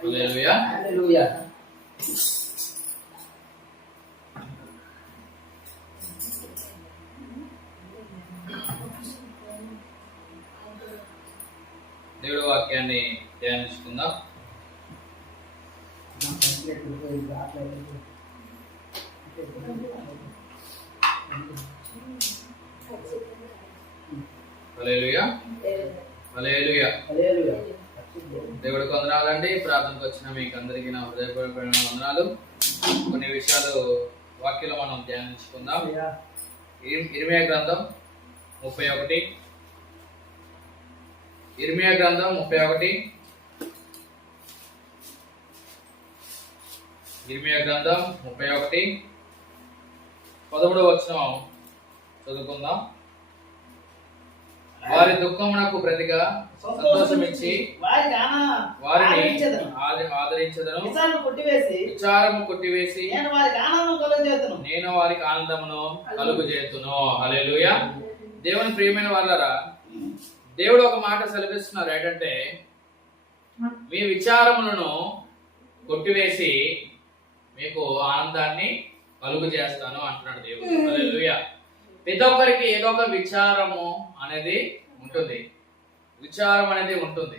హల్లెలూయా. హల్లెలూయా. దేవుడి వాక్యాన్ని ధ్యానించుకుందాం. హల్లెలూయా. హల్లెలూయా. హల్లెలూయా. దేవుడికి వందనాలండి. ప్రార్థనకు వచ్చిన మీకు అందరికీ నా హృదయపూర్వకమైన వందనాలు. కొన్ని విషయాలు వాక్యంలో మనం ధ్యానించుకుందాం. ఇర్మియా గ్రంథం 31. ఇర్మియా గ్రంథం 31. ఇర్మియా గ్రంథం 31 13వ వచనం చదువుకుందాం. వారి దుఃఖమునకు ప్రతిగా సంతోషమిచ్చి వారిని ఆదరించదను, విచారము కొట్టివేసి నేను వారికి ఆనందమును కలుగజేతును. హల్లెలూయా. దేవుని ప్రియమైన వాళ్ళరా, దేవుడు ఒక మాట సెలవిస్తున్నారు. ఏంటంటే, మీ విచారములను కొట్టివేసి మీకు ఆనందాన్ని కలుగు చేస్తాను అంటున్నాడు దేవుడు. హల్లెలూయా. ప్రతి ఒక్కరికి ఏదో ఒక విచారము అనేది ఉంటుంది. విచారం అనేది ఉంటుంది.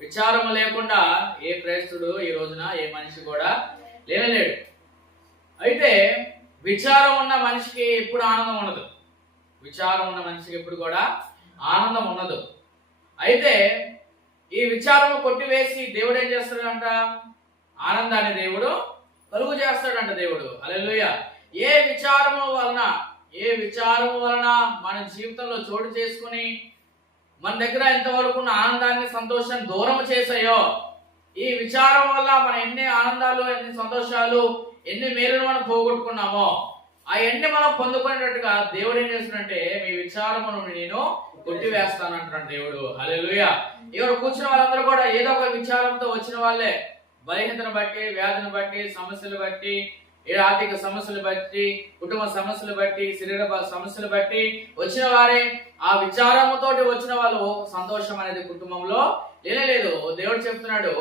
విచారము లేకుండా ఏ క్రైస్తుడు ఈ రోజున, ఏ మనిషి కూడా లేనలేడు. అయితే విచారం ఉన్న మనిషికి ఎప్పుడు ఆనందం ఉండదు. విచారం ఉన్న మనిషికి ఎప్పుడు కూడా ఆనందం ఉండదు. అయితే ఈ విచారము కొట్టివేసి దేవుడు ఏం చేస్తాడంట? ఆనందాన్ని దేవుడు కలుగు చేస్తాడంట దేవుడు. హల్లెలూయా. ఏ విచారము వలన మన జీవితంలో చోటు చేసుకుని మన దగ్గర ఎంతవరకు ఉన్న ఆనందాన్ని, సంతోషాన్ని దూరం చేసాయో, ఈ విచారం వల్ల మన ఎన్ని ఆనందాలు, ఎన్ని సంతోషాలు, ఎన్ని మేలును మనం పోగొట్టుకున్నామో అవన్నీ మనం పొందుకునేటట్టుగా దేవుడు ఏం చేస్తున్నాడంటే, మీ విచారమును నేను కొట్టివేస్తాను అంటున్నాడు దేవుడు. హల్లెలూయా. ఇక్కడ కూర్చున్న వాళ్ళందరూ కూడా ఏదో ఒక విచారంతో వచ్చిన వాళ్ళే. బలహీనతను బట్టి, వ్యాధిని బట్టి, సమస్యలు బట్టి, ఆర్థిక సమస్యలు బట్టి, కుటుంబ సమస్యలు బట్టి, శరీర సమస్యలు బట్టి వచ్చిన వారే. ఆ విచారముతోటి వచ్చిన వాళ్ళు సంతోషం అనేది కుటుంబంలో లేదు. దేవుడు చెప్తున్నాడు,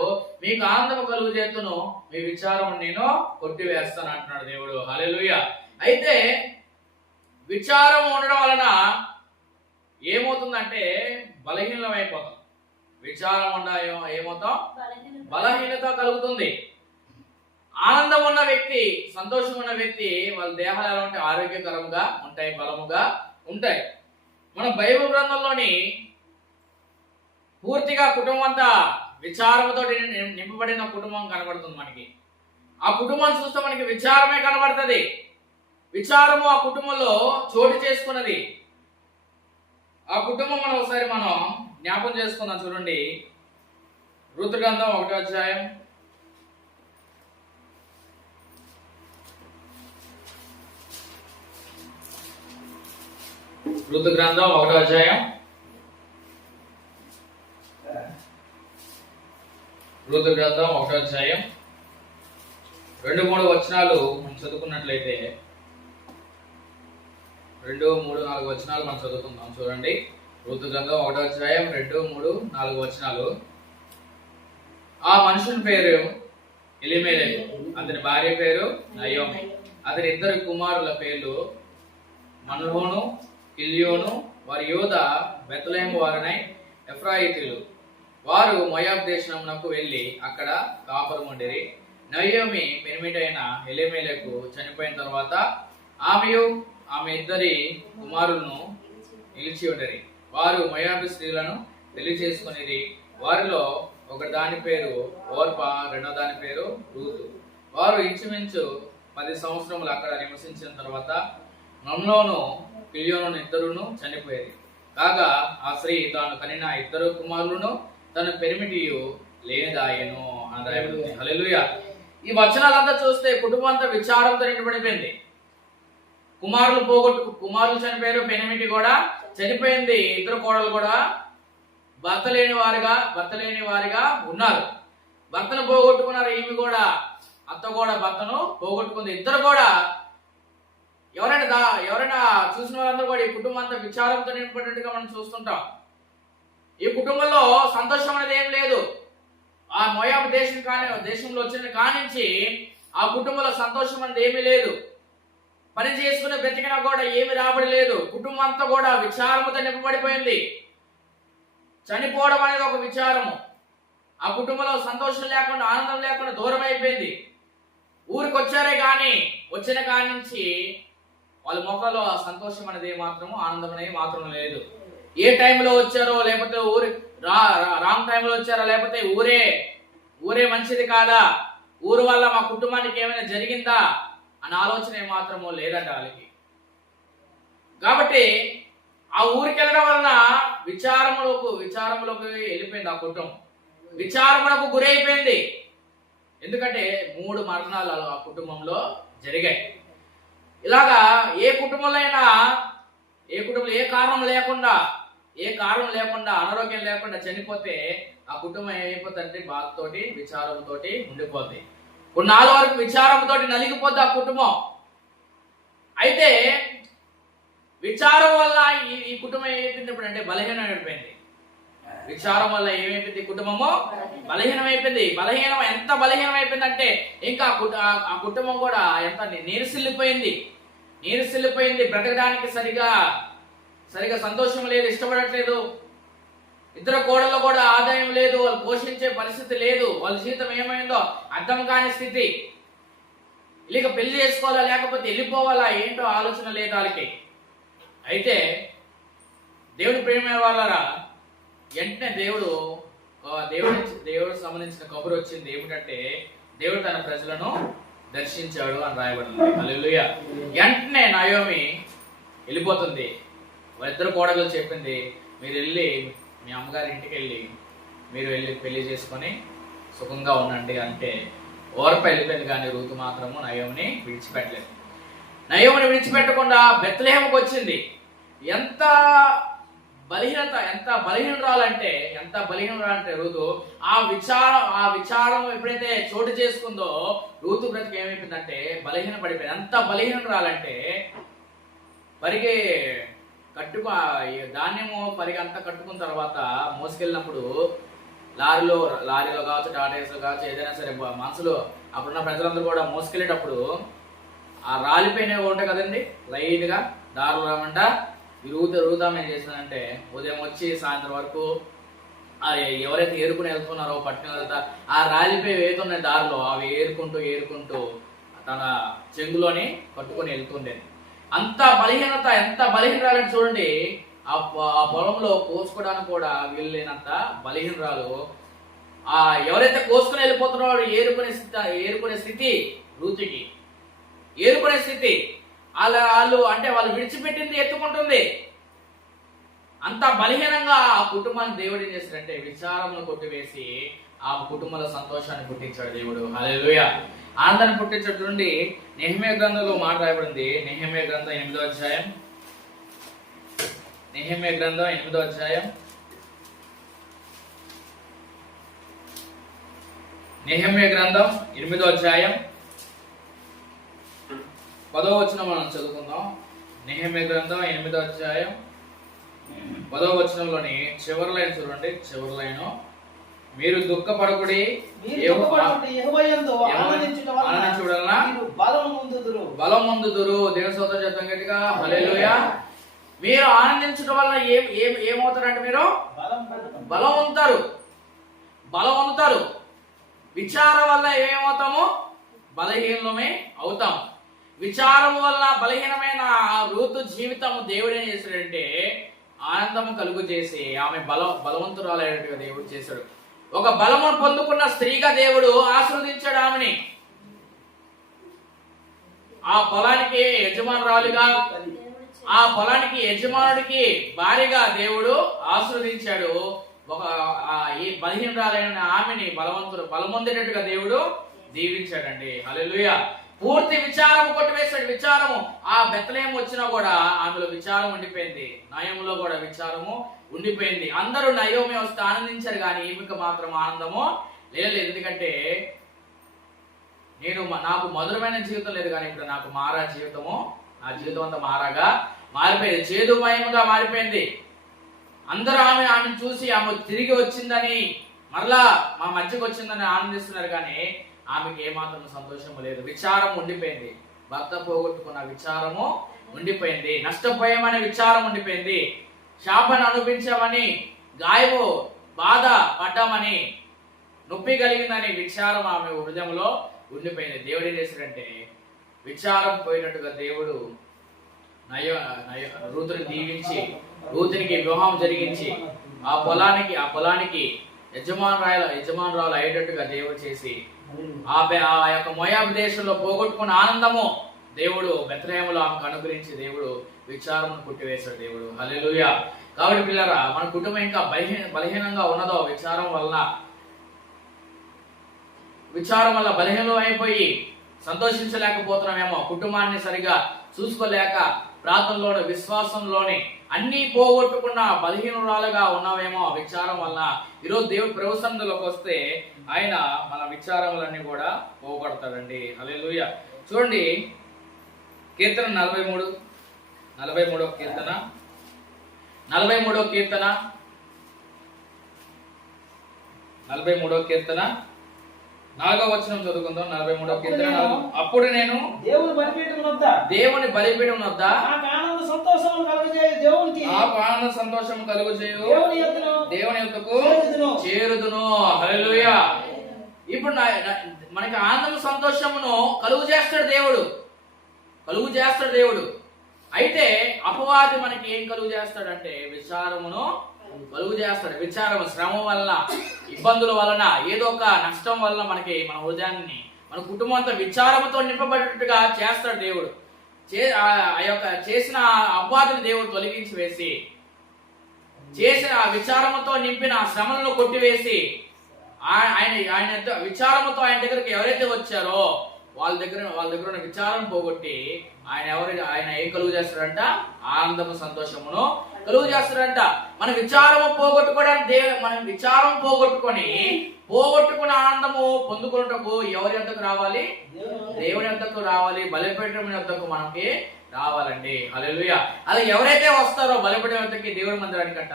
మీకు ఆనందం కలుగు చేతును, మీ విచారం నేను కొట్టివేస్తాను అంటున్నాడు దేవుడు. హల్లెలూయా. అయితే విచారం ఉండడం వలన ఏమవుతుందంటే బలహీనం అయిపోతాం. విచారం ఉన్నాయో ఏమవుతాం? బలహీనత కలుగుతుంది. ఆనందం ఉన్న వ్యక్తి, సంతోషం ఉన్న వ్యక్తి, వాళ్ళ దేహాలు ఎలా ఉంటాయి? ఆరోగ్యకరంగా ఉంటాయి, బలముగా ఉంటాయి. మన బైబిల్ గ్రంథంలోని పూర్తిగా కుటుంబం అంతా విచారంతో నింపబడిన కుటుంబం కనబడుతుంది మనకి. ఆ కుటుంబాన్ని చూస్తే మనకి విచారమే కనబడుతుంది. విచారము ఆ కుటుంబంలో చోటు చేసుకున్నది. ఆ కుటుంబం ఒకసారి మనం జ్ఞాపం చేసుకుందాం. చూడండి, రూతు గ్రంథం 1వ అధ్యాయం. రూతు గ్రంథం 1వ అధ్యాయం. రూతు గ్రంథం 1వ అధ్యాయం 2-3 వచనాలు మనం చదువుకున్నట్లయితే, 2, 3, 4 వచనాలు మనం చదువుకుందాం. చూడండి, రూతు గ్రంథం 1వ అధ్యాయం 2, 3, 4 వచనాలు. ఆ మనుషుని పేరు ఎలీమెలెకు, అతని భార్య పేరు నయోమి. అతని 2 కుమారుల పేర్లు మన్హోను, కిల్యోను. వారి యోధ బెత్లెహేము వారనై ఎఫ్రాయితీయులు. వారు మోయాబు దేశమునకు వెళ్ళి అక్కడ కాపురముండిరి. నయోమి పెనిమిటైన ఎలీమెలెకు చనిపోయిన తర్వాత ఆమెయు ఆమె 2 కుమారులను నిలిచి ఉండరి. వారు మోయాబు స్త్రీలను పెళ్లి చేసుకునేది. వారిలో ఒక దాని పేరు ఓర్పా, రెండో దాని పేరు రూతు. వారు ఇంచుమించు 10 సంవత్సరములు అక్కడ నివసించిన తర్వాత మమ్లోను, కిల్యోను 2 చనిపోయేది. కాగా ఆ స్త్రీ తాను కనిన 2 కుమారులను తన పెనిమిటియు లేనిదాయను అని రాయబడింది. హల్లెలూయా. ఈ వచనాలంతా చూస్తే కుటుంబం అంతా విచారంతో నిండిపడిపోయింది. కుమారులు చనిపోయారు, పెనిమిటి కూడా చనిపోయింది. 2 కోడలు కూడా భర్త లేని వారిగా ఉన్నారు. భర్తను పోగొట్టుకున్నారు. ఈమె కూడా, అత్త కూడా భర్తను పోగొట్టుకుంది. 2 కూడా ఎవరైనా చూసిన వాళ్ళందరూ కూడా ఈ కుటుంబం అంతా విచారంతో నింపబడినట్టుగా మనం చూస్తుంటాం. ఈ కుటుంబంలో సంతోషం అనేది ఏం లేదు. ఆ మోయాబు దేశంలో వచ్చిన కానించి ఆ కుటుంబంలో సంతోషం అనేది ఏమీ లేదు. పని చేసుకుని బ్రతికినా కూడా ఏమి రాబడి లేదు. కుటుంబం అంతా కూడా విచారముతో నింపబడిపోయింది. చనిపోవడం అనేది ఒక విచారము. ఆ కుటుంబంలో సంతోషం లేకుండా, ఆనందం లేకుండా దూరం అయిపోయింది. ఊరికి వచ్చారే కానీ వచ్చిన కాడి నుంచి వాళ్ళ ముఖంలో ఆ సంతోషం అనేది మాత్రము, ఆనందం అనేది మాత్రం లేదు. ఏ టైంలో వచ్చారో, లేకపోతే ఊరి రాంగ్ టైంలో వచ్చారో, లేకపోతే ఊరే మంచిది కాదా, ఊరు వల్ల మా కుటుంబానికి ఏమైనా జరిగిందా అనే ఆలోచన ఏమాత్రమో లేదంట వాళ్ళకి. కాబట్టి ఆ ఊరికి వెళ్ళడం వలన విచారములోకి వెళ్ళిపోయింది ఆ కుటుంబం. విచారములకు గురైపోయింది. ఎందుకంటే 3 మరణాలు ఆ కుటుంబంలో జరిగాయి. ఇలాగా ఏ కుటుంబంలో ఏ కారణం లేకుండా అనారోగ్యం లేకుండా చనిపోతే ఆ కుటుంబం ఏమైపోతుందంటే బాధతోటి, విచారంతో ఉండిపోద్ది. కొన్నాళ్ళ వరకు విచారంతో నలిగిపోద్ది ఆ కుటుంబం. అయితే విచారం వల్ల ఈ కుటుంబం ఏమైపోయింది ఇప్పుడు అంటే బలహీనం అయిపోయింది. విచారం వల్ల ఏమైపోయింది? కుటుంబము బలహీనమైపోయింది. ఎంత బలహీనం అయిపోయిందంటే ఇంకా ఆ కుటుంబం కూడా ఎంత నీరసిల్లిపోయింది. బ్రతకడానికి సరిగా సంతోషం లేదు, ఇష్టపడట్లేదు. ఇద్దరు కోడళ్ళు కూడా ఆదాయం లేదు, వాళ్ళు పోషించే పరిస్థితి లేదు. వాళ్ళ జీవితం ఏమైందో అర్థం కాని స్థితి. ఇక పెళ్లి చేసుకోవాలా లేకపోతే వెళ్ళిపోవాలా ఏంటో ఆలోచన లేదు వాళ్ళకి. అయితే దేవుని ప్రేమ వాళ్ళరా, వెంటనే దేవుడు సంబంధించిన కబురు వచ్చింది. ఏమిటంటే దేవుడు తన ప్రజలను దర్శించాడు అని రాయబడింది. హల్లెలూయా. వెంటనే నయోమి వెళ్ళిపోతుంది. వాళ్ళిద్దరు కోడలు చెప్పింది, మీరు వెళ్ళి మీ అమ్మగారి ఇంటికి మీరు వెళ్ళి పెళ్లి చేసుకొని సుఖంగా ఉండండి అంటే ఓర్ప వెళ్ళిపోయింది. కానీ రూతు మాత్రము నయోమిని విడిచిపెట్టలేదు. నయోమిని విడిచిపెట్టకుండా బెత్లెహేముకు వచ్చింది. ఎంత బలహీనరాలంటే రూతు ఆ విచారం ఎప్పుడైతే చోటు చేసుకుందో రూతు బ్రతికి ఏమైపోయిందంటే బలహీన పడిపోయింది. ఎంత బలహీనరాలంటే పరిగే ధాన్యము అంతా కట్టుకున్న తర్వాత మోసుకెళ్ళినప్పుడు లారీలో కావచ్చు, టాటాఏస్లో కావచ్చు, ఏదైనా సరే మనుషులు అప్పుడున్న ప్రజలందరూ కూడా మోసుకెళ్ళేటప్పుడు ఆ రాలిపోయినవి ఉంటాయి కదండి, లైట్గా దారులు రామంట. ఈ రూతాం ఏం చేసిందంటే ఉదయం వచ్చి సాయంత్రం వరకు ఎవరైతే ఏరుకుని వెళ్తున్నారో పట్టుకుని ఆ రాలిపోయి వేతున్నాయి దారిలో, అవి ఏరుకుంటూ తన చెంగులోని కట్టుకొని వెళ్తుండేది. అంత ఎంత బలహీనరాలని చూడండి. ఆ పొలంలో కోసుకోవడానికి కూడా వీళ్ళేనంత బలహీనరాలు. ఎవరైతే కోసుకుని వెళ్ళిపోతున్నారో ఏరుకునే స్థితి రూతుకి, ఏరుకునే స్థితి. వాళ్ళు విడిచిపెట్టింది ఎత్తుకుంటుంది. అంత బలహీనంగా ఆ కుటుంబాన్ని దేవుడు ఏం చేస్తాడంటే విచారమును కొట్టివేసి ఆ కుటుంబంలో సంతోషాన్ని పుట్టించాడు దేవుడు. హల్లెలూయా. ఆనందాన్ని పుట్టించడం నుండి నెహెమ్యా గ్రంథంలో మాట రాయబడింది. నెహెమ్యా గ్రంథం 8వ అధ్యాయం. నెహెమ్యా గ్రంథం 8వ అధ్యాయం. నెహెమ్యా గ్రంథం 8వ అధ్యాయం 10వ వచనం మనం చదువుకుందాం. నెహెమ్యా గ్రంథం 8వ అధ్యాయం 10వ వచనంలోని చివరి లైన్ చూడండి. చివరి లైన్, మీరు దుఃఖపడకుడి, బలం పొందుదురు. దేవుని స్తోత్రం చేద్దాం గట్టిగా. హల్లెలూయా. మీరు ఆనందించడం వల్ల ఏమవుతారంటే మీరు బలం పొందుతారు. విచారం వల్ల ఏమవుతాము? బలహీనమే అవుతాం. విచారం వల్ల బలహీనమైన రూతు జీవితము దేవుడు ఏం చేశాడంటే ఆనందము కలుగు చేసి ఆమె బలవంతురాలైనట్టుగా దేవుడు చేశాడు. ఒక బలము పొందుకున్న స్త్రీగా దేవుడు ఆశీర్వదించాడు ఆమెని. ఆ పొలానికి యజమానురాలుగా, ఆ పొలానికి యజమానుడికి భార్యగా దేవుడు ఆశీర్వదించాడు. ఈ బలహీనరాలైన ఆమెని బలమొందేటట్టుగా దేవుడు దీవించాడండి. హల్లెలూయా. పూర్తి విచారము కొట్టివేశాడు. విచారము ఆ బెత్లెహేము వచ్చినా కూడా ఆమెలో విచారం ఉండిపోయింది. నయములో కూడా విచారము ఉండిపోయింది. అందరూ నయోమి వస్తే ఆనందించారు కానీ ఈమెకు మాత్రం ఆనందము లేదు. ఎందుకంటే నాకు మధురమైన జీవితం లేదు కానీ ఇప్పుడు నాకు మారా జీవితము, నా జీవితం అంతా మారాగా మారిపోయింది, చేదుమయముగా మారిపోయింది. అందరూ ఆమెను చూసి ఆమె తిరిగి వచ్చిందని మరలా మా మధ్యకు వచ్చిందని ఆనందిస్తున్నారు, కానీ ఆమెకి ఏమాత్రం సంతోషము లేదు. విచారం ఉండిపోయింది. భర్త పోగొట్టుకున్న విచారము ఉండిపోయింది. నష్టపోయామనే విచారం ఉండిపోయింది. శాపాన్ని అనుభవించామని, గాయము బాధ పడ్డామని, నొప్పి కలిగిందని విచారం ఆమె హృదయంలో ఉండిపోయింది. దేవుడు ఏం చేశాడంటే విచారం పోయినట్టుగా దేవుడు రూతుని దీవించి, రూతునికి వివాహం జరిగించి, ఆ పొలానికి యజమానురాలు అయ్యేటట్టుగా దేవుడు చేసి, ఆ యొక్క మోయాబు దేశంలో పోగొట్టుకున్న ఆనందము దేవుడు బెత్లెహేములో ఆమెకు అనుగ్రహించి దేవుడు విచారం కొట్టివేశాడు దేవుడు. హల్లెలూయా. కాబట్టి పిల్లరా, మన కుటుంబం ఇంకా బలహీనంగా ఉన్నదో విచారం వల్ల బలహీనం అయిపోయి సంతోషించలేకపోతున్నామేమో, కుటుంబాన్ని సరిగా చూసుకోలేక ప్రార్థనలోని విశ్వాసంలోని అన్ని పోగొట్టుకున్న బలహీనురాలుగా ఉన్నామేమో విచారం వలన. ఈరోజు దేవుడు ప్రభు సన్నిధిలోకి వస్తే ఆయన మన విచారములన్నీ కూడా పోగొడతాడండి. హల్లెలూయా. చూడండి, కీర్తన 43వ కీర్తన 43వ కీర్తన 4వ వచనం చదువుకుందాం. 43వ కీర్తన. అప్పుడు నేను దేవుని బలిపీఠం వద్ద నాకు ఆనంద సంతోషం కలుగజేయు దేవుని యొద్దకు చేరుదును. హల్లెలూయా. ఇప్పుడు మనకి ఆనంద సంతోషమును కలుగు చేస్తాడు దేవుడు. అయితే అపవాది మనకి ఏం కలుగు చేస్తాడంటే విచారమును కలుగు చేస్తాడు. విచారము, శ్రమ వలన, ఇబ్బందుల వలన, ఏదో ఒక నష్టం వలన మన హృదయాన్ని, మన కుటుంబం అంతా విచారంతో నింపబడేట్టుగా చేస్తాడు దేవుడు. ఆ యొక్క చేసిన అపవాదిని దేవుడు తొలగించి వేసి, చేసిన విచారముతో నింపిన శ్రమలను కొట్టివేసి, ఆయన విచారముతో ఆయన దగ్గరికి ఎవరైతే వచ్చారో వాళ్ళ దగ్గర ఉన్న విచారం పోగొట్టి ఆయన ఏం కలుగు చేస్తాడంట? ఆనందము సంతోషమును కలుగు చేస్తాడంట. మన విచారము పోగొట్టుకోవడానికి మనం విచారం పోగొట్టుకున్న ఆనందము పొందుకున్నటకు ఎవరి యొద్దకు రావాలి? దేవుని యొద్దకు రావాలి. బలిపీఠం యొద్దకు మనకి రావాలండి. హల్లెలూయా. అలా ఎవరైతే వస్తారో బలిపీఠం యొద్దకి, దేవుడి మందిరానికంట,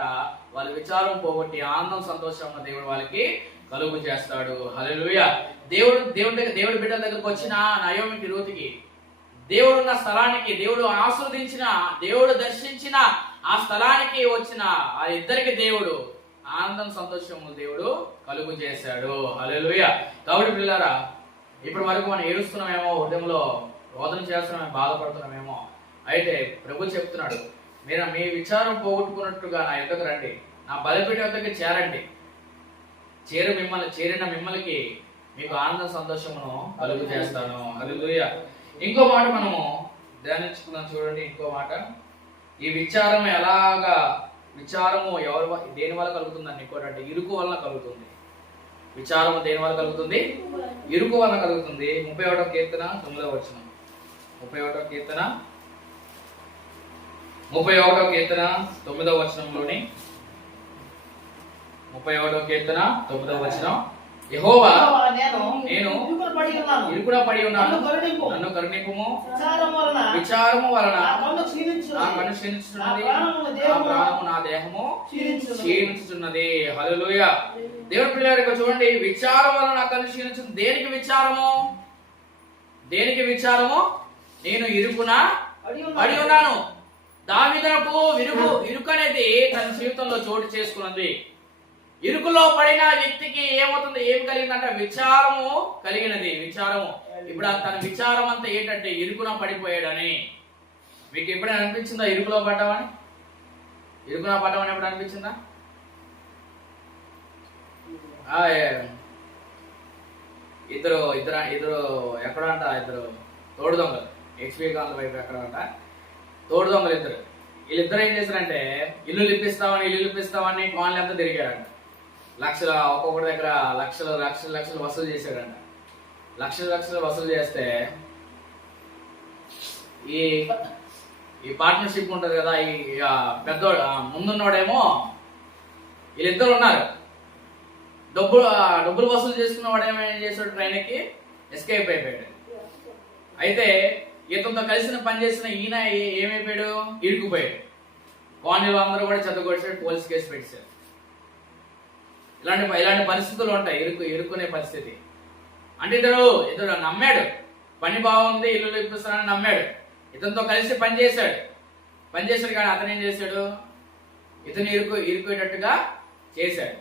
వాళ్ళ విచారం పోగొట్టి ఆనందం సంతోషం దేవుడు వాళ్ళకి కలుగు చేస్తాడు. హల్లెలూయా. దేవుడి బిడ్డల దగ్గరకు వచ్చిన నయోమికి, రూతుకి, దేవుడున్న స్థలానికి, దేవుడు ఆస్వాదించిన, దేవుడు దర్శించిన ఆ స్థలానికి వచ్చిన ఆ ఇద్దరికి దేవుడు ఆనందం సంతోషము దేవుడు కలుగు చేశాడు. హల్లెలూయా. కాబట్టి పిల్లారా, ఇప్పటి వరకు మనం ఏడుస్తున్నామేమో, హృదయంలో రోదన చేస్తున్నామేమో, బాధపడుతున్నామేమో. అయితే ప్రభు చెప్తున్నాడు, మీరు మీ విచారం పోగొట్టుకున్నట్టుగా నా యొద్దకు రండి, నా బలిపీఠం యొద్దకు చేరండి. చేరిన మిమ్మల్ని మీకు ఆనంద సంతోషమును కలుగు చేస్తాను. హల్లెలూయా. ఇంకో మాట మనము ధ్యానించుకున్నాం. చూడండి, ఇంకో మాట. ఈ విచారం విచారము దేని వల్ల కలుగుతుందని ఇంకోటంటే ఇరుకు వలన కలుగుతుంది. విచారము దేని వల్ల కలుగుతుంది? ఇరుకు వలన కలుగుతుంది. 31వ కీర్తన 9వ వచనం. 31వ కీర్తన 9వ వచనంలోని 31వ కీర్తన 9వ వచనం. యెహోవా, నేను ఇరుకున పడి ఉన్నాను, నన్ను కరుణింపుము. విచారము వలన నా కన్ను క్షీణించుచున్నది, నా ప్రాణము, నా దేహము క్షీణించుచున్నది. హల్లెలూయా. దేవుడి పిల్లలకు చూడండి, విచారం వలన నా కన్ను క్షీణించుతుంది. దేనికి విచారము? నేను ఇరుకున పడి ఉన్నాను. దావీదునకు ఇరుకు అనేది తన జీవితంలో చోటు చేసుకున్నది. ఇరుకులో పడిన వ్యక్తికి ఏమవుతుంది? ఏం కలిగిందంటే విచారము కలిగినది. విచారము. ఇప్పుడు తన విచారం అంతా ఏంటంటే ఇరుకున పడిపోయాడని. మీకు ఎప్పుడైనా అనిపించిందా ఇరుకులో పడ్డామని? ఎప్పుడు అనిపించిందా? ఇద్దరు ఎక్కడ అంట, ఇద్దరు తోడు దొంగలు, హెచ్పి కాలనీ వైపు ఎక్కడ అంట, తోడు దొంగలు ఇద్దరు. వీళ్ళిద్దరు ఏం చేశారంటే ఇల్లు లిప్పిస్తామని కాలనీ అంతా తిరిగారంట. ఒక్కొక్కటి దగ్గర లక్షలు వసూలు చేశాడంట. లక్షలు వసూలు చేస్తే ఈ పార్ట్నర్షిప్ ఉంటది కదా, ఈ పెద్దోడు ముందున్నోడేమో, వీళ్ళిద్దరు ఉన్నారు. డబ్బులు వసూలు చేసుకున్న వాడేమో ఏం చేశాడు, ట్రైన్ ఎక్కి ఎస్కేప్ అయిపోయాడు. అయితే ఈతతో కలిసిన పని చేసిన ఈయన ఏమైపోయాడు? ఇరుక్కుపోయాడు. కాలనీలో అందరూ కూడా చెత్తగొడిచాడు, పోలీస్ కేసు పెట్టారు. ఇలాంటి పరిస్థితులు ఉంటాయి, ఇరుక్కునే పరిస్థితి. అంటే ఇతడు నమ్మాడు, పని బాగుంది, ఇల్లు ఇప్పిస్తానని నమ్మాడు, ఇతనితో కలిసి పనిచేశాడు కానీ అతను ఏం చేశాడు, ఇతను ఇరుక్కునేటట్టుగా చేశాడు.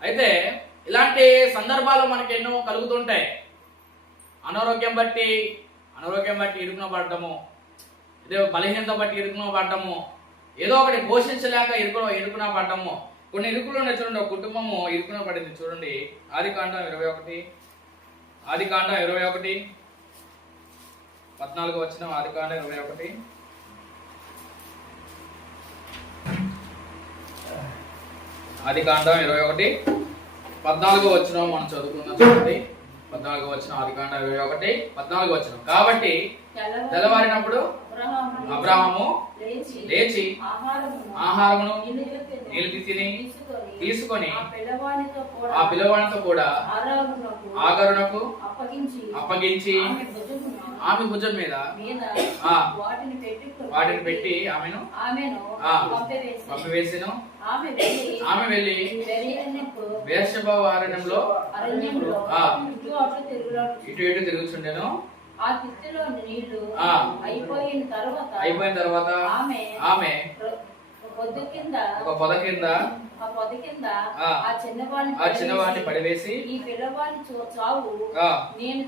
అయితే ఇలాంటి సందర్భాలు మనకి ఎన్నో కలుగుతుంటాయి. అనారోగ్యం బట్టి ఇరుకున పడటము, ఇదే బలహీనత బట్టి ఇరుకున పడటము, ఏదో ఒకటి పోషించలేక ఇరుకున పడటము. కొన్ని ఇరుకులు ఉన్నాయి చూడండి. ఒక కుటుంబము ఇరుకున పడింది చూడండి. ఆదికాండం 21 ఆదికాండం 14 వచనం. ఆదికాండం 21 ఆదికాండం 21 14 వచనం మనం చదువుకుందాం చూడండి. 14 వచనం, ఆదికాండం 21 14 వచనం. కాబట్టి తెల్లవారినప్పుడు అబ్రాహాము లేచి ఆహారమును నిలిపి తిని తీసుకొని ఆ పిల్లవానితో కూడా ఆగరునకు అప్పగించి ఆమె భుజం మీద వాటిని పెట్టి ఆమెను పంపివేసెను. ఆమె వెళ్ళి బెర్షెబా అరణ్యంలో ఇటు తిరుగుచుండెను. ఆ తిత్తిలో నీళ్లు అయిపోయిన తర్వాత ఆమె ఒక పొద కింద ఆ చిన్నవాడిని పడివేసి ఈ పిల్లవాడిని చావు నేను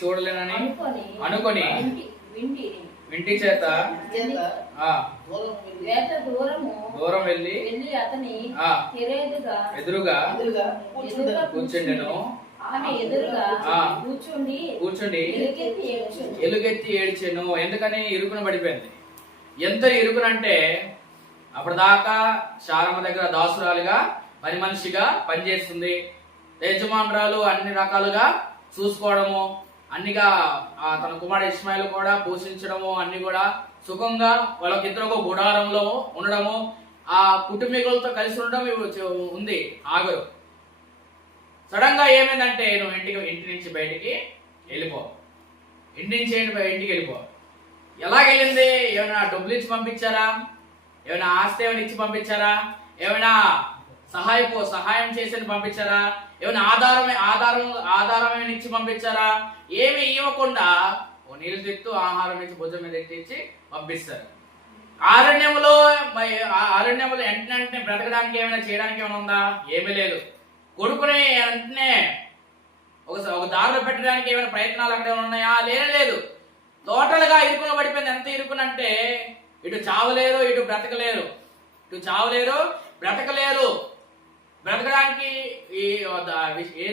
చూడలేనని అనుకొని ఇంటి చేత దూరం వెళ్ళి అతని ఎదురుగా కూర్చుండెను. ఆమె ఎదురుగా కూర్చుండి ఎలుగెత్తి ఏడ్చెను. ఎందుకని ఇరుకున పడిపోయింది. ఎంత ఇరుకునంటే అప్పటిదాకా శారమ్మ దగ్గర దాసురాలుగా పని మనిషిగా పనిచేస్తుంది. యజమానురాలు అన్ని రకాలుగా చూసుకోవడము, అన్నిగా తన కుమారుడు ఇస్మాయిల్ కూడా పోషించడము, అన్ని కూడా సుఖంగా వాళ్ళకిద్దరు గుడారంలో ఉండడము, ఆ కుటుంబీకులతో కలిసి ఉండడం ఉంది. ఆగరు. సడన్ గా ఏమైందంటే నువ్వు ఇంటి నుంచి బయటికి వెళ్ళిపో, ఇంటికి వెళ్ళిపో. ఎలాగెళ్ళింది? ఏమైనా డబ్బులు ఇచ్చి పంపించారా? ఏమైనా ఆస్తి ఏమైనా ఇచ్చి పంపించారా? ఏమైనా సహాయం చేసి పంపించారా? ఏమైనా ఆధారం ఏమైనా ఇచ్చి పంపించారా? ఏమి ఇవ్వకుండా ఓ నీళ్ళు తెత్తు ఆహారం ఇచ్చి భుజం మీద ఎత్తిచ్చి పంపిస్తారు. అరణ్యములో వెంటనే బ్రతకడానికి ఏమైనా చేయడానికి ఏమైనా ఉందా? ఏమీ లేదు. కొడుకుని వెంటనే ఒక దారిలో పెట్టడానికి ఏమైనా ప్రయత్నాలు అక్కడ ఉన్నాయా? లేదు. టోటల్ గా ఇరుకున పడిపోయింది. ఎంత ఇరుకునంటే ఇటు చావలేరు, ఇటు బ్రతకలేరు. బ్రతకడానికి ఏ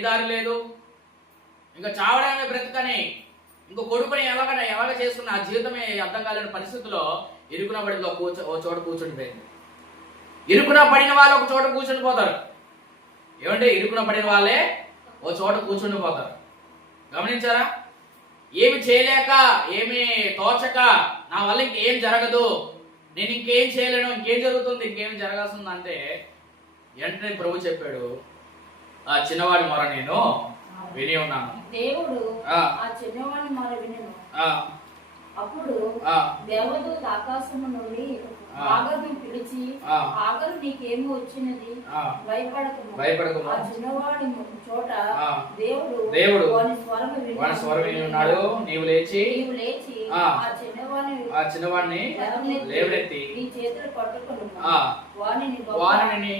దారి లేదు. ఇంకా చావడమే బ్రతకని, ఇంకో కొడుకుని ఎలాగ చేసుకున్న ఆ జీవితమే అర్థం కాలేని పరిస్థితిలో ఇరుకున పడింది. ఓ చోట కూర్చుని పోయింది. ఇరుకున పడిన వాళ్ళు ఒక చోట కూర్చుని పోతారు. ఏమంటే ఇరుకున పడిన వాళ్ళే ఓ చోట కూర్చుని పోతారు. గమనించారా? ఏమి చేయలేక, ఏమి తోచక, నా వల్ల ఇంకేం జరగదు, నేను ఇంకేం చేయలేను, ఇంకేం జరుగుతుంది, ఇంకేం జరగాల్సింది అంటే వెంటనే ప్రభు చెప్పాడు, ఆ చిన్నవాడి మొర నేను విని ఉన్నాను. దేవుడు ఆ చిన్నవాడి మొర వినెను. అప్పుడు దేవదూత ఆకాశము నుండి ఆగరుని పిలిచి, ఆగరు నీకేమో వచ్చినది, భయపడకము. ఆ చిన్నవాడి చోట దేవుడు వాని స్వరం విని ఉన్నాడు. నీవు లేచి ఆ చిన్నవాడిని లేవనెత్తి నీ చేతులు పట్టుకొని వానిని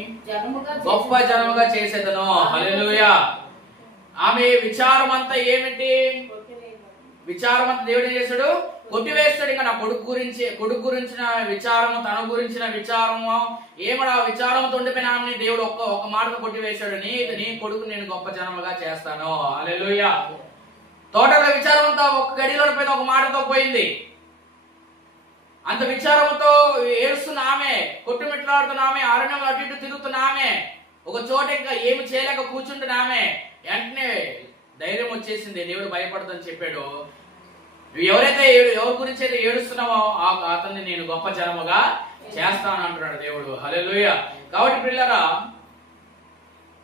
గొప్ప జనముగా చేసేదను. హల్లెలూయా. ఆమె విచారం అంతా ఏమిటి? విచారం అంతా దేవుడు ఏం చేశాడు? కొట్టివేస్తాడు. ఇంకా నా కొడుకు గురించిన విచారము, తన గురించిన విచారము, ఏమడా విచారంతో ఉండిపోయిన ఆమెని దేవుడు ఒక్క మాటతో కొట్టివేశాడు. నీ కొడుకు నేను గొప్ప జనముగా చేస్తాను. హల్లెలూయా. టోటల్ విచారం అంతా ఒక గడిలో పోయిన ఒక మాటతో పోయింది. అంత విచారంతో ఏడుస్తున్న ఆమె, కొట్టుమిట్లాడుతున్న ఆమె, అరణ్యంలో అటు ఇటు తిరుగుతున్న ఆమె, ఒక చోట ఇంకా ఏమి చేయలేక కూర్చుంటున్న ఆమె వెంటనే ధైర్యం వచ్చేసింది. దేవుడు భయపడదని చెప్పాడు. ఎవరి గురించి అయితే ఏడుస్తున్నావో అతన్ని నేను గొప్ప జనముగా చేస్తాను అంటున్నాడు దేవుడు. హల్లెలూయా. కాబట్టి పిల్లరా,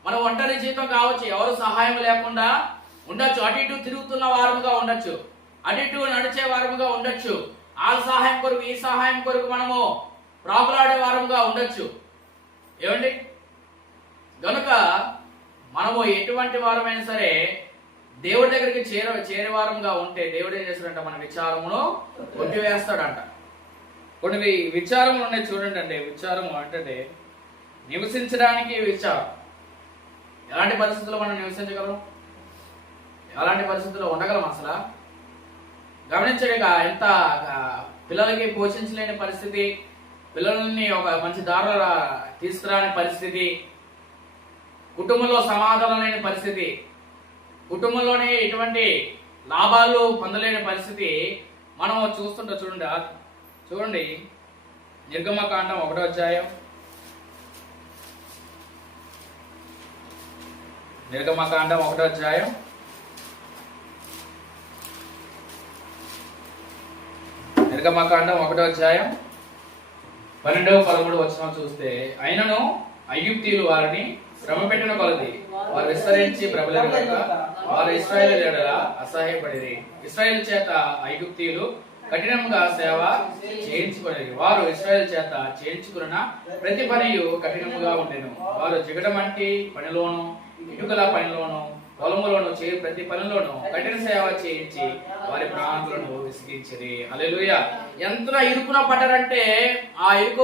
మనం ఒంటరి జీవితం కావచ్చు, ఎవరు సహాయం లేకుండా ఉండొచ్చు, అటు ఇటు తిరుగుతున్న వారముగా ఉండొచ్చు, అటు ఇటు నడిచే వారముగా ఉండొచ్చు, ఆ సహాయం కొరకు ఈ సహాయం కొరకు మనము ప్రాకులాడే వారముగా ఉండొచ్చు. ఏమండి? గనుక మనము ఎటువంటి వారమైనా సరే దేవుడి దగ్గరికి చేరే వారంగా ఉంటే దేవుడు ఏం చేస్తాడంట, మన విచారమును కొట్టివేస్తాడంట. కొన్ని విచారములు ఉన్నాయి చూడండి అండి. విచారము అంటే నివసించడానికి విచారం. ఎలాంటి పరిస్థితుల్లో మనం నివసించగలం, ఎలాంటి పరిస్థితుల్లో ఉండగలం అసలు గమనించలేక, ఎంత పిల్లలకి పోషించలేని పరిస్థితి, పిల్లల్ని ఒక మంచి దారిలో తీసుకురాని పరిస్థితి, కుటుంబంలో సమాధానం లేని పరిస్థితి, కుటుంబంలోనే ఎటువంటి లాభాలు పొందలేని పరిస్థితి మనం చూస్తుంటాం. చూడండి నిర్గమకాండం 1వ అధ్యాయం. నిర్గమకాండం 1వ అధ్యాయం 1వ అధ్యాయం 12-13 వచనం చూస్తే, అయినను ఐగుప్తీయులు వారిని శ్రమ పెట్టిన కొలది వారు విస్తరించి ప్రబలిన కనుక వారు ఇశ్రాయేలు ఎడల అసహాయపడిరి. ఇశ్రాయేలు చేత ఐగుప్తీయులు కఠినంగా సేవ చేయించుకునేది. వారు ఇశ్రాయేలు చేత చేయించుకున్న ప్రతి పనియు కఠినముగా ఉండెను. వారు జిగటమంటి పనిలోను, ఇటుకల పనిలోను, పొలములోను చేయి ప్రతి పనిలోను కఠిన సేవ చేయించి వారి ప్రాణులను విసిగించిరి. హల్లెలూయా. ఎంత ఇరుకున పడ్డారంటే ఆ ఇరుకు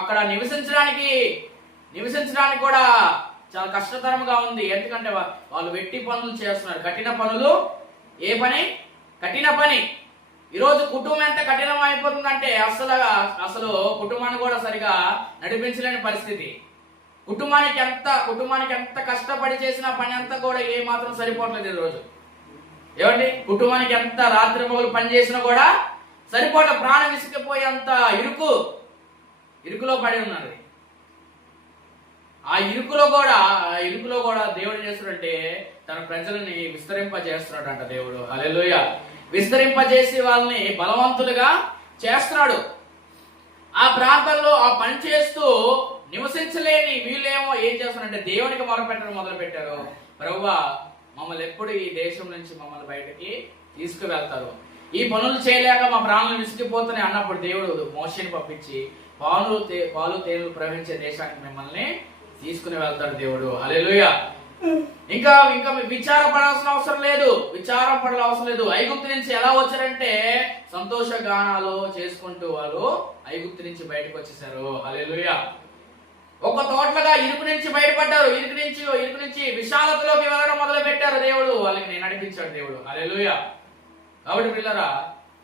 అక్కడ నివసించడానికి కూడా చాలా కష్టతరంగా ఉంది. ఎందుకంటే వాళ్ళు వెట్టి పనులు చేస్తున్నారు, కఠిన పనులు. ఏ పని? కఠిన పని. ఈరోజు కుటుంబం ఎంత కఠినం అయిపోతుందంటే అసలు కుటుంబాన్ని కూడా సరిగా నడిపించలేని పరిస్థితి. కుటుంబానికి ఎంత కష్టపడి చేసిన పని అంతా కూడా ఏ మాత్రం సరిపోవట్లేదు ఈరోజు. ఏమండి, కుటుంబానికి ఎంత రాత్రి పగలు పని చేసినా కూడా సరిపోట, ప్రాణం విసిగిపోయేంత ఇరుకులో పడి ఉన్నది. ఆ ఇరుకులో కూడా దేవుడు చేస్తున్నాడంటే తన ప్రజలని విస్తరింపజేస్తున్నాడంట దేవుడు. హల్లెలూయా. విస్తరింపజేసి వాళ్ళని బలవంతులుగా చేస్తున్నాడు. ఆ ప్రాంతాల్లో ఆ పని చేస్తూ నివసించలేని వీళ్ళేమో ఏం చేస్తున్నారంటే దేవునికి మొరపెట్టడం మొదలు పెట్టారు. ప్రభువా, మమ్మల్ని ఎప్పుడు ఈ దేశం నుంచి మమ్మల్ని బయటకి తీసుకువెళ్తారు, ఈ పనులు చేయలేక మా ప్రాణాలు విసిగిపోతున్నాయి అన్నప్పుడు దేవుడు మోషేని పంపించి పాలు తేనెలు ప్రవహించే దేశానికి మిమ్మల్ని తీసుకుని వెళ్తాడు దేవుడు. హల్లెలూయా. ఇంకా విచారపడాల్సిన అవసరం లేదు. ఐగుప్తు నుంచి ఎలా వచ్చారంటే సంతోష గానాలు చేసుకుంటూ వాళ్ళు ఐగుప్తు నుంచి బయటకు వచ్చేసారు. హల్లెలూయా. ఒక తోటలుగా ఇరుకు నుంచి బయటపడ్డారు. ఇరుకు నుంచి విశాలతలోకి వెళ్ళడం మొదలు పెట్టారు. దేవుడు వాళ్ళకి నడిపించాడు దేవుడు. హల్లెలూయా. కాబట్టి పిల్లరా,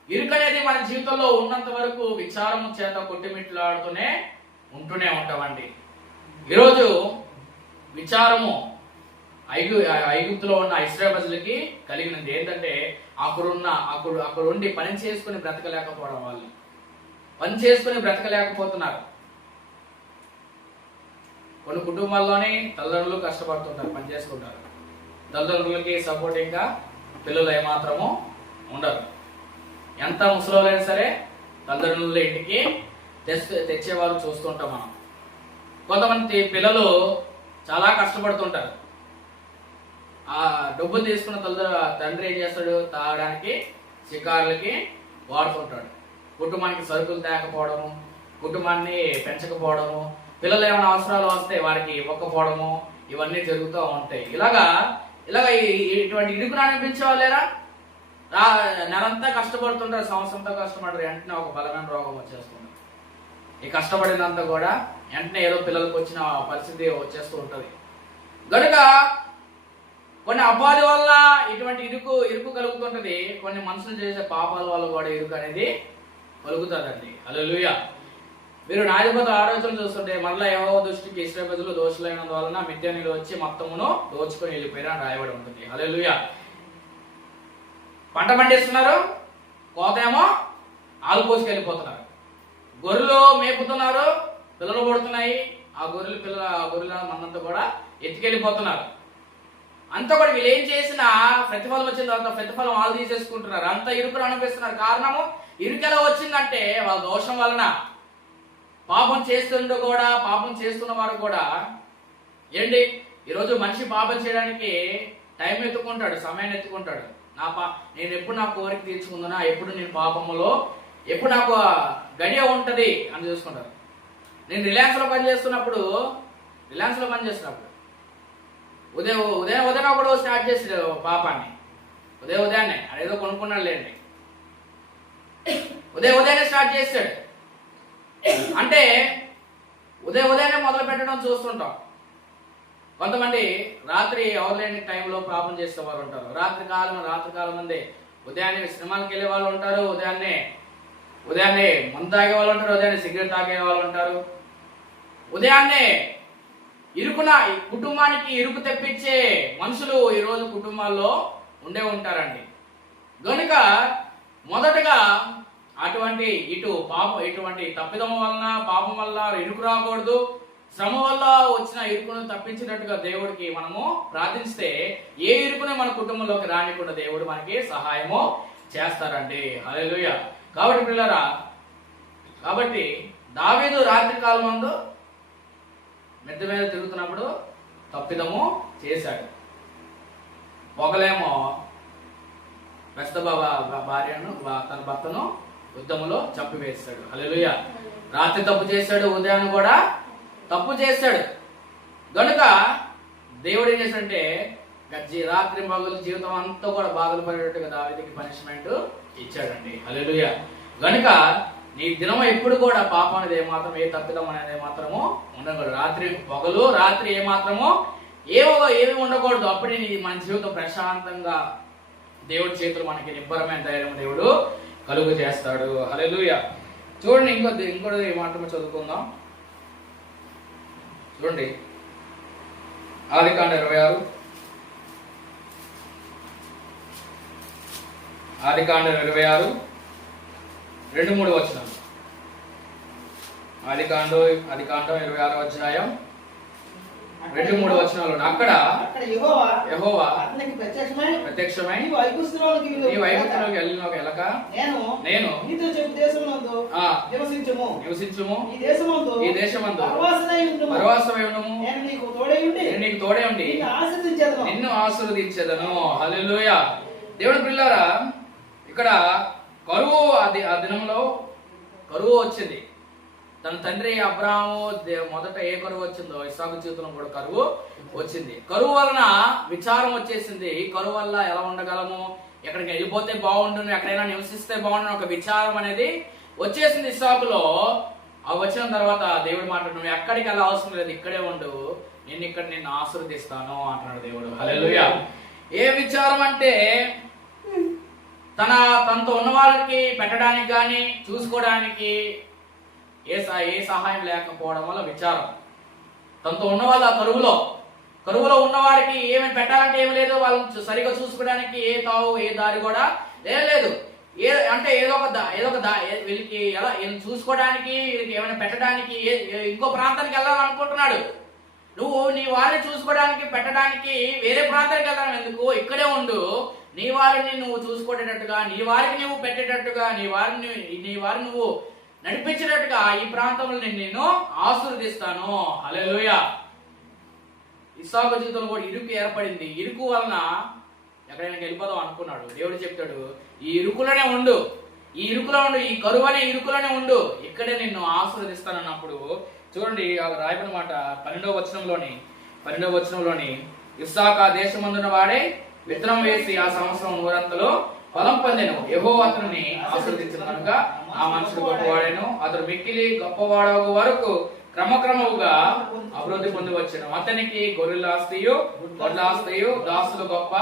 ఇరుకు అనేది మన జీవితంలో ఉన్నంత వరకు విచారము చేత కొట్టిమిట్లాడుతూనే ఉంటూనే ఉంటామండి. ఈరోజు విచారము ఐగుప్తులో ఉన్న ఇశ్రాయేలు ప్రజలకి కలిగినది ఏంటంటే అక్కడ ఉండి పని చేసుకుని బ్రతకలేకపోవడం. వాళ్ళు పని చేసుకుని బ్రతకలేకపోతున్నారు. కొన్ని కుటుంబాల్లోనే తల్లిదండ్రులు కష్టపడుతుంటారు, పని చేసుకుంటారు. తల్లిదండ్రులకి సపోర్టింగ్ గా పిల్లలు ఏమాత్రము ఉండరు. ఎంత ముసలోళ్ళైనా సరే తల్లిదండ్రుల ఇంటికి తెచ్చేవారు చూస్తుంటాం మనం. కొంతమంది పిల్లలు చాలా కష్టపడుతుంటారు. ఆ డబ్బులు తీసుకున్న తండ్రి ఏం చేస్తాడు, తాగడానికి షికారులకి వాడుతుంటాడు. కుటుంబానికి సరుకులు తేకపోవడము, కుటుంబాన్ని పెంచకపోవడము, పిల్లలు ఏమైనా అవసరాలు వస్తే వారికి ఇవ్వకపోవడము, ఇవన్నీ జరుగుతూ ఉంటాయి. ఇలాగా ఇటువంటి ఇరుకును అనిపించే వాళ్ళేరా నెలంతా కష్టపడుతుంటారు, సంవత్సరంతో కష్టపడరు, వెంటనే ఒక బలమైన రోగం వచ్చేస్తుంది. ఈ కష్టపడినంతా కూడా వెంటనే ఏదో పిల్లలకు వచ్చిన పరిస్థితి వచ్చేస్తూ ఉంటది. కనుక కొన్ని అపాధి వల్ల ఇటువంటి ఇరుకు కలుగుతుంటది. కొన్ని మనుషులు చేసే పాపాల వల్ల కూడా ఇరుకు అనేది కలుగుతుందండి. హల్లెలూయా. మీరు న్యాయాధిపతి 6 చూస్తుంటే మరలా యెహోవా దృష్టికి ఇశ్రాయేలు ప్రజలు దోషులైనందు వలన మిద్యానీయులు వచ్చి మొత్తమును దోచుకొని వెళ్ళిపోయారు రాయబడి ఉంటుంది. హల్లెలూయా. పంట పండిస్తున్నారు, కోతేమో ఆలు కోసుకెళ్ళిపోతున్నారు. గొర్రెలు మేపుతున్నారు, పిల్లలు పడుతున్నాయి. ఆ గొర్రెల మందంతా కూడా ఎత్తుకెళ్ళిపోతున్నారు. అంతా కూడా వీళ్ళు ఏం చేసినా ప్రతిఫలం వచ్చిన తర్వాత ప్రతిఫలం వాళ్ళు తీసేసుకుంటున్నారు. అంత ఇరుకును అనిపిస్తున్నారు. కారణము ఇరుకెలా వచ్చిందంటే వాళ్ళ దోషం వలన. పాపం చేస్తున్న వారు కూడా ఏంటి, ఈరోజు మనిషి పాపం చేయడానికి టైం ఎత్తుకుంటాడు, సమయాన్ని ఎత్తుకుంటాడు. నేను ఎప్పుడు నా కోరిక తీర్చుకుందునా, ఎప్పుడు నేను పాపములో ఎప్పుడు నాకు గడియ ఉంటది అని చూసుకుంటారు. నేను రిలయన్స్ లో పని చేస్తున్నప్పుడు రిలయన్స్లో పని చేసినప్పుడు ఉదయం ఒకడు స్టార్ట్ చేసాడు పాపాన్ని. ఉదయాన్నే అదేదో కొనుక్కున్నాడు లేండి, ఉదయాన్నే స్టార్ట్ చేశాడు. అంటే ఉదయాన్నే మొదలు పెట్టడం చూస్తుంటాం. కొంతమంది రాత్రి ఎవరులేని టైంలో ప్రాబ్లం చేసే వారు ఉంటారు. రాత్రి కాలం మంది ఉదయాన్నే సినిమాలకు వెళ్ళే వాళ్ళు ఉంటారు, ఉదయాన్నే మందు తాగే వాళ్ళు ఉంటారు, ఉదయాన్నే సిగరెట్ తాగే వాళ్ళు ఉంటారు. ఉదయాన్నే కుటుంబానికి ఇరుకు తెప్పించే మనుషులు ఈరోజు కుటుంబాల్లో ఉండే ఉంటారండి. కనుక మొదటగా ఇటువంటి తప్పిదం వలన, పాపం వల్ల ఇరుకు రాకూడదు. శ్రమ వల్ల వచ్చిన ఇరుకును తప్పించినట్టుగా దేవుడికి మనము ప్రార్థిస్తే ఏ ఇరుకుని మన కుటుంబంలోకి రానికుండా దేవుడు మనకి సహాయము చేస్తారండి. హల్లెలూయా. కాబట్టి పిల్లరా, దావీదు రాత్రి కాలం ముందు మెద్ద మీద తిరుగుతున్నప్పుడు తప్పిదము చేశాడు. పొగలేమో బెస్తబా భార్యను, తన భర్తను యుద్ధములో చంపివేశాడు. హల్లెలూయా. రాత్రి తప్పు చేశాడు, ఉదయాన్ని కూడా తప్పు చేశాడు. గనుక దేవుడు ఏం చేశాడంటే రాత్రి పగలు జీవితం అంతా కూడా బాధలు పడేటట్టుగా దావీదుకి పనిష్మెంట్ ఇచ్చాడండి. హల్లెలూయా. గనుక నీ దినం ఎప్పుడు కూడా పాపం అనేది ఏమాత్రం, ఏ తప్పిదం అనేది మాత్రము ఉండకూడదు. రాత్రి ఏమాత్రము ఏమి ఉండకూడదు. అప్పుడే నీ మన జీవితం ప్రశాంతంగా దేవుడి చేతులు మనకి నిబ్బరమైన ధైర్యం దేవుడు కలుగు చేస్తాడు. హల్లెలూయా. చూడండి, ఇంకోటి మాత్రమే చదువుకుందాం. చూడండి, ఆదికాండ 26 2-3 వచనాలు. ఆదికాండం 26వ అధ్యాయం 2-3 వచనాలు. అక్కడ యెహోవా ప్రత్యక్షమై నీ ఐగుప్తులోకి వెళ్ళిన ఎలక నేను నీతో చెప్పు దేశమునందు నివసించుము, ఈ దేశమందు పరవాసమై ఉండుము, నేను నీకు తోడై ఉండి నిన్ను ఆశీర్వదించెదను. హల్లెలూయా. దేవుని పిల్లారా, ఇక్కడ కరువు ఆ దినంలో కరువు వచ్చింది. తన తండ్రి అబ్రాహాము మొదట ఏ కరువు వచ్చిందో ఇస్సాకు జీవితంలో కూడా కరువు వచ్చింది. కరువు వలన విచారం వచ్చేసింది. కరువు వల్ల ఎలా ఉండగలము, ఎక్కడికి వెళ్ళిపోతే బాగుండును, ఎక్కడైనా నివసిస్తే బాగుండును, ఒక విచారం అనేది వచ్చేసింది ఇస్సాకులో. ఆ వచ్చిన తర్వాత దేవుడు మాట్లాడు, నువ్వు ఎక్కడికి వెళ్ళ అవసరం లేదు, ఇక్కడే ఉండు, నిన్ను ఆశీర్వదిస్తాను అంటున్నాడు దేవుడు. హల్లెలూయా. ఏ విచారం అంటే తనతో ఉన్న వాళ్ళకి పెట్టడానికి కానీ చూసుకోవడానికి ఏ సహాయం లేకపోవడం వల్ల విచారం. తనతో ఉన్న వాళ్ళు ఆ కరువులో ఉన్న వారికి ఏమి పెట్టాలంటే ఏమి లేదు, వాళ్ళని సరిగా చూసుకోవడానికి ఏ తావు ఏ దారి కూడా లేదు. ఏదో ఒక వీళ్ళకి ఎలా చూసుకోవడానికి, వీళ్ళకి ఏమైనా పెట్టడానికి ఇంకో ప్రాంతానికి వెళ్ళాలనుకుంటున్నాడు. నువ్వు నీ వారిని చూసుకోవడానికి పెట్టడానికి వేరే ప్రాంతానికి వెళ్ళడం ఎందుకు, ఇక్కడే ఉండు. నీ వారిని నువ్వు చూసుకునేటట్టుగా, నీ వారికి నువ్వు పెట్టేటట్టుగా, నీ వారిని నువ్వు నడిపించేటట్టుగా ఈ ప్రాంతంలో నేను ఆశీర్వదిస్తాను. హల్లెలూయా. ఇస్సాకు జీవితంలో కూడా ఇరుకు ఏర్పడింది. ఇరుకు వలన ఎక్కడైనా వెళ్ళిపోదాం అనుకున్నాడు. దేవుడు చెప్తాడు, ఈ ఇరుకులోనే ఉండు, ఈ కరువు అనే ఇరుకులోనే ఉండు, ఇక్కడే నిన్ను ఆశీర్వదిస్తానన్నప్పుడు చూడండి, రాయబడిన మాట 12వ వచనంలోని ఇస్సాకు ఆ దేశమందున వాడే విత్తనం వేసి ఆ సంవత్సరం నూరంతలో ఫలం పొందెను. యెహోవా అతనిని ఆశీర్వదించిన కనుక ఆ మనుషుడు గొప్పవాడెను. అతడు మిక్కిలి గొప్పవాడగు వరకు క్రమక్రమముగా అభివృద్ధి పొంది వచ్చాను. అతనికి గొర్రెలాస్తియు గొడ్లాస్తియు దాసులు గొప్ప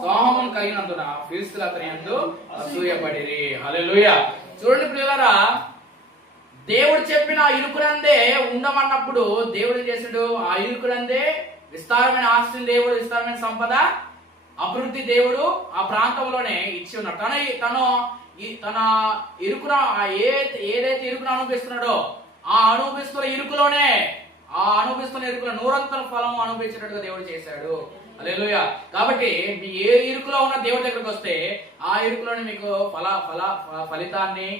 స్వాహమును కలిగినందున ఫిలిష్తీయులు అతని యందు అసూయపడిరి. హల్లెలూయా. చూడండి ప్రియులారా, దేవుడు చెప్పిన ఇరుకులందే ఉండమన్నప్పుడు దేవుడు ఏం చేశాడు, ఆ ఇరుకులందే విస్తారమైన ఆస్తిని దేవుడు, విస్తారమైన సంపద, అభివృద్ధి దేవుడు ఆ ప్రాంతంలోనే ఇచ్చి ఉన్నాడు. తన ఇరుకున ఏదైతే ఇరుకును అనుభవిస్తున్నాడో ఆ అనుభవిస్తున్న ఇరుకులో నూరంతల ఫలం అనుభవించినట్టుగా దేవుడు చేశాడు. హల్లెలూయా. కాబట్టి మీ ఏ ఇరుకులో ఉన్న దేవుడి దగ్గరకు వస్తే ఆ ఇరుకులోనే మీకు ఫలితాన్ని,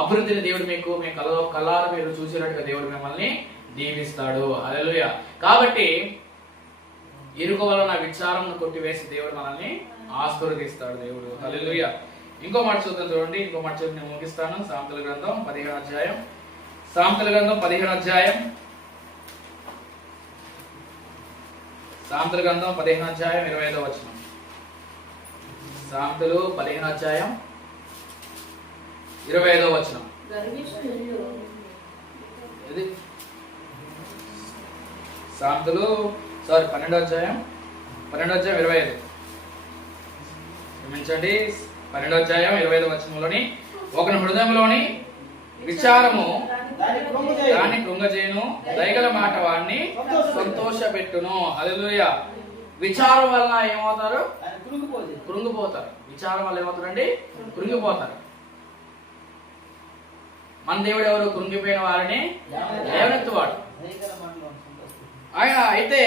అభివృద్ధిని దేవుడు మీకు మీ కళ్ళారా మీరు చూసినట్టుగా దేవుడు మిమ్మల్ని దీవిస్తాడు. హల్లెలూయా. కాబట్టి ఇరుకు వలన విచారం కొట్టివేసి దేవుడు మనల్ని ఆశీర్వదిస్తాడు దేవుడు. హల్లెలూయా. ఇంకో మాట చూద్దాం, చూడండి. ఇంకో మాట చూసి నేను ముగిస్తాను. సామెతల గ్రంథం 15వ అధ్యాయం సామెతల గ్రంథం 15వ అధ్యాయం 25వ వచనం. సామెతలు 15వ అధ్యాయం 25వ వచనం. ఇది సామెతలు 12వ అధ్యాయం 25. క్షమించండి, 12వ అధ్యాయం 25వ వచనంలోని, ఒకని హృదయంలోని విచారము దాన్ని కృంగజేయును, దయగల మాట వాడిని సంతోషపెట్టును. హల్లెలూయా. విచారం వల్ల ఏమవుతారు? కృంగిపోతారు. విచారం వల్ల ఏమవుతారండి? కృంగిపోతారు. మన దేవుడు ఎవరు? కృంగిపోయిన వారిని లేవనెత్తువాడు. ఆయన అయితే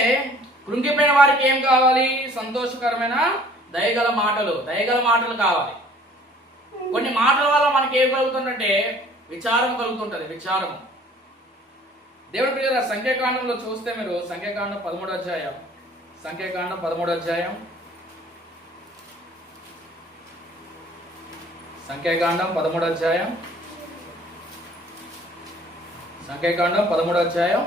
కృంగిపోయిన వారికి ఏం కావాలి? సంతోషకరమైన దయగల మాటలు కావాలి. కొన్ని మాటల వల్ల మనకి ఏం కలుగుతుందంటే విచారం కలుగుతుంటది. విచారము. దేవుడి పిల్లల సంఖ్యాకాండంలో చూస్తే మీరు సంఖ్యాకాండం 13వ అధ్యాయం, సంఖ్యాకాండం 13వ అధ్యాయం, సంఖ్యాకాండం 13వ అధ్యాయం, సంఖ్యాకాండం 13వ అధ్యాయం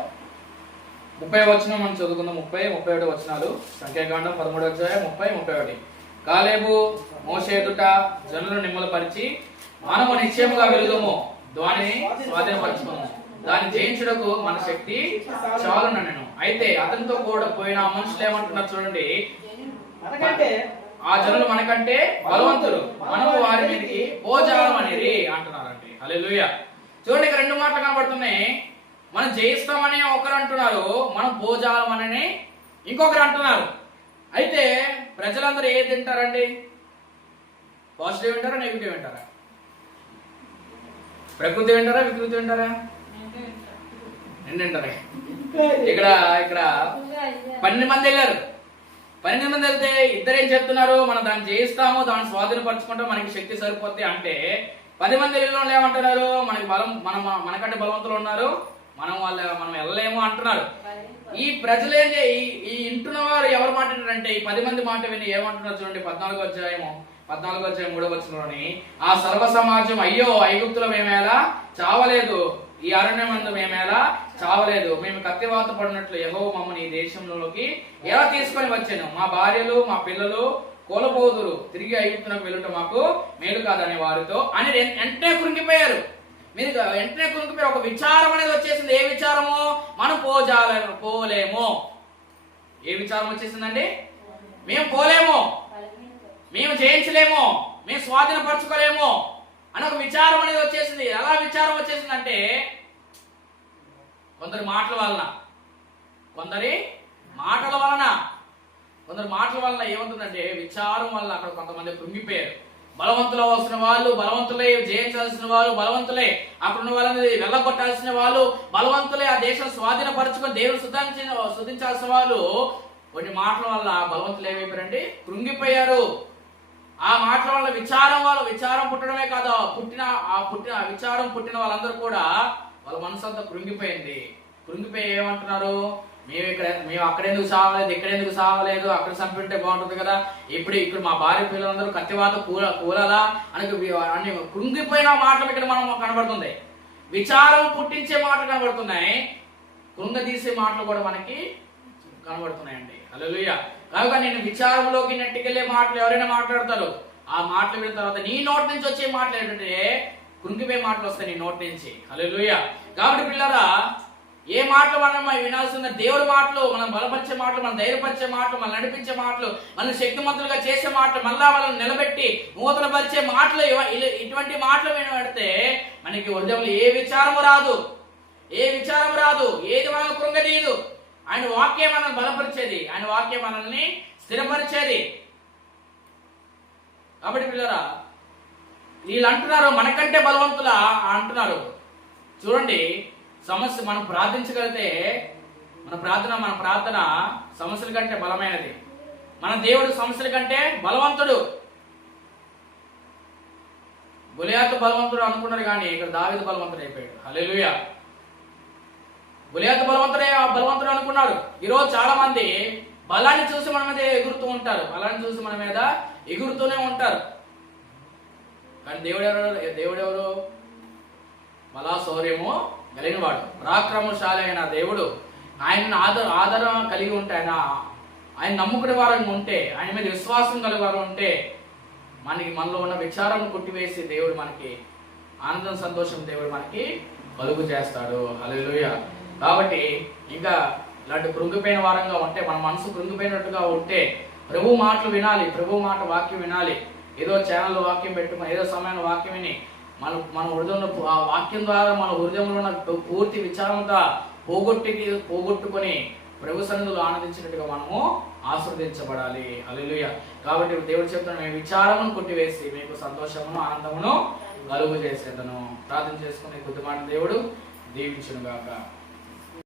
30వ వచనం మనం చదువుకుందాం. 30-31 వచనాలు. సంఖ్యాకాండం 13వ అధ్యాయం 30-31. కాలేబు మోషే ఎదుట జనులను నిమ్మలపరిచి, మనము నిశ్చయముగా వెలుగుము, దానిని స్వాధీనపరచుకోము, దాన్ని జయించుటకు మన శక్తి చాలునను. అయితే అతనితో కూడా పోయిన మనుషులు ఏమంటున్నారు చూడండి, ఆ జనులు మనకంటే బలవంతులు, మనము వారి మీదకి పోజాలమనిరి అంటున్నారండి. హల్లెలూయా. చూడండి, ఇక్కడ రెండు మాటలు కనబడుతున్నాయి. మనం జయిస్తామని ఒకరు అంటున్నారు, మనం భోజాలమని ఇంకొకరు అంటున్నారు. అయితే ప్రజలందరూ ఏది తింటారండి? పాజిటివ్ వింటారా, నెగిటివ్ వింటారా? ప్రకృతి వింటారా, వికృతి వింటారా? ఏంటంటారా? ఇక్కడ 12 మంది వెళ్ళారు. 12 మంది వెళ్తే ఇద్దరు ఏం చెప్తున్నారు? మనం దాన్ని జయిస్తాము, దాన్ని స్వాధీనపరచుకుంటాం, మనకి శక్తి సరిపోద్ది అంటే 10 మంది వెళ్ళిన ఏమంటున్నారు? మనకి బలం, మనకంటే బలవంతులు ఉన్నారు, మనం వెళ్ళలేము అంటున్నారు. ఈ ప్రజలు ఈ ఇంటున్న వారు ఎవరు మాట్లాడారంటే ఈ 10 మంది మాట విని ఏమంటున్నారు చూడండి. 14వ అధ్యాయం 3వ వచనంలోని, ఆ సర్వ సమాజం, అయ్యో ఐగుప్తులో మేమేలా చావలేదు, ఈ అరణ్యమందు మేమేలా చావలేదు, మేము కత్తివాత పడినట్లు యెహోవా మమ్మల్ని ఈ దేశంలోకి ఎలా తీసుకొని వచ్చాను, మా భార్యలు మా పిల్లలు కోల్పోదురు, తిరిగి ఐగుప్తునకు వెళ్ళుట మాకు మేలు కాదని వారితో అని వెంటనే కృంగిపోయారు. మీరు వెంటనే కృంగిపోయి ఒక విచారం అనేది వచ్చేసింది. ఏ విచారము? మనం పోలేము. ఏ విచారం వచ్చేసిందండి? మేము పోలేము, మేము జయించలేము, మేము స్వాధీనపరచుకోలేము అని ఒక విచారం అనేది వచ్చేసింది. ఎలా విచారం వచ్చేసిందంటే కొందరి మాటల వలన ఏమవుతుందంటే విచారం వల్ల అక్కడ కొంతమంది కృంగిపోయారు. బలవంతులు అవసరం వాళ్ళు, బలవంతులే జయించాల్సిన వాళ్ళు, బలవంతులే అక్కడ ఉన్న వాళ్ళని వెళ్ళగొట్టాల్సిన వాళ్ళు, బలవంతులే ఆ దేశం స్వాధీనపరచుకొని దేవుడు శుద్ధించాల్సిన వాళ్ళు, కొన్ని మాటల వల్ల బలవంతులు ఏమైపోయారండి? కృంగిపోయారు. ఆ మాటల వల్ల విచారం పుట్టడమే కాదు, విచారం పుట్టిన వాళ్ళందరూ కూడా వాళ్ళ మనసు అంతా కృంగిపోయింది. కృంగిపోయి ఏమంటున్నారు? మేము అక్కడ ఎందుకు సావలేదు, ఇక్కడ ఎందుకు సావలేదు, అక్కడ చంపింటే బాగుంటుంది కదా, ఇక్కడ మా భార్య పిల్లలందరూ కత్తివాత కూలాలా అని కృంగిపోయిన మాటలు ఇక్కడ మనం కనబడుతుంది. విచారం పుట్టించే మాటలు కనబడుతున్నాయి, కృంగదీసే మాటలు కూడా మనకి కనబడుతున్నాయండి. హల్లెలూయా. కనుక నేను విచారంలోకి నెట్టుకెళ్లే మాటలు ఎవరైనా మాట్లాడతారు, ఆ మాటలు విన్న తర్వాత నీ నోటి నుంచి వచ్చే మాటలు ఏంటంటే కృంగిపోయే మాటలు వస్తాయి నీ నోటి నుంచి. హల్లెలూయా. కాబట్టి పిల్లరా, ఏ మాటలు మనం వినాల్సిన? దేవుడి మాటలు, మనం బలపరిచే మాటలు, మనం ధైర్యపరిచే మాటలు, మనం నడిపించే మాటలు, మనం శక్తిమంతులుగా చేసే మాటలు, మళ్ళా వాళ్ళని నిలబెట్టి నూతన పరిచే మాటలు, ఇటువంటి మాటలు వినబడితే మనకి హృదయంలో ఏ విచారము రాదు, ఏది మనల్ని కృంగదీయదు. ఆయన వాక్యం మనల్ని బలపరిచేది, ఆయన వాక్యం మనల్ని స్థిరపరిచేది. కాబట్టి పిల్లరా, వీళ్ళు అంటున్నారు మనకంటే బలవంతులా అంటున్నారు. చూడండి, సమస్య మనం ప్రార్థించగలిగితే మన ప్రార్థన సమస్యల కంటే బలమైనది. మన దేవుడు సమస్యల కంటే బలవంతుడు. గొలియాతు బలవంతుడు అనుకున్నారు కానీ ఇక్కడ దావీదు బలవంతుడు అయిపోయాడు. హల్లెలూయా. గొలియాతు బలవంతుడు అనుకున్నాడు. ఈరోజు చాలా మంది బలాన్ని చూసి మన మీద ఎగురుతూ ఉంటారు, ఎగురుతూనే ఉంటారు. కానీ దేవుడెవరు? బలా శౌర్యము కలిగినవాడు, పరాక్రమశాలి అయిన దేవుడు. ఆయన ఆదరణ కలిగి ఉంటే, ఆయన ఆయన నమ్ముకునే వారంగా ఉంటే, ఆయన మీద విశ్వాసం కలిగారు ఉంటే మనలో ఉన్న విచారం కొట్టివేసి దేవుడు మనకి ఆనందం సంతోషం దేవుడు మనకి కలుగు చేస్తాడు. హల్లెలూయా. కాబట్టి ఇంకా ఇలాంటి కృంగిపోయిన వారంగా ఉంటే, మన మనసు కృంగిపోయినట్టుగా ఉంటే ప్రభు మాటలు వినాలి, ప్రభు మాట వాక్యం వినాలి. ఏదో ఛానల్లో వాక్యం పెట్టుకుని ఏదో సమయంలో వాక్యం విని మన హృదయంలో ఆ వాక్యం ద్వారా మన హృదయంలో ఉన్న పూర్తి విచారంగా పోగొట్టుకొని ప్రభు సన్నిధిలో ఆనందించినట్టుగా మనము ఆశీర్వదించబడాలి. హల్లెలూయా. కాబట్టి దేవుడు చెప్తున్నాడు, మేము విచారమును కొట్టివేసి మీకు సంతోషమును ఆనందమును కలుగు చేసేదను. ప్రార్థన చేసుకునే కొద్ది మాట దేవుడు దీవించును గాక.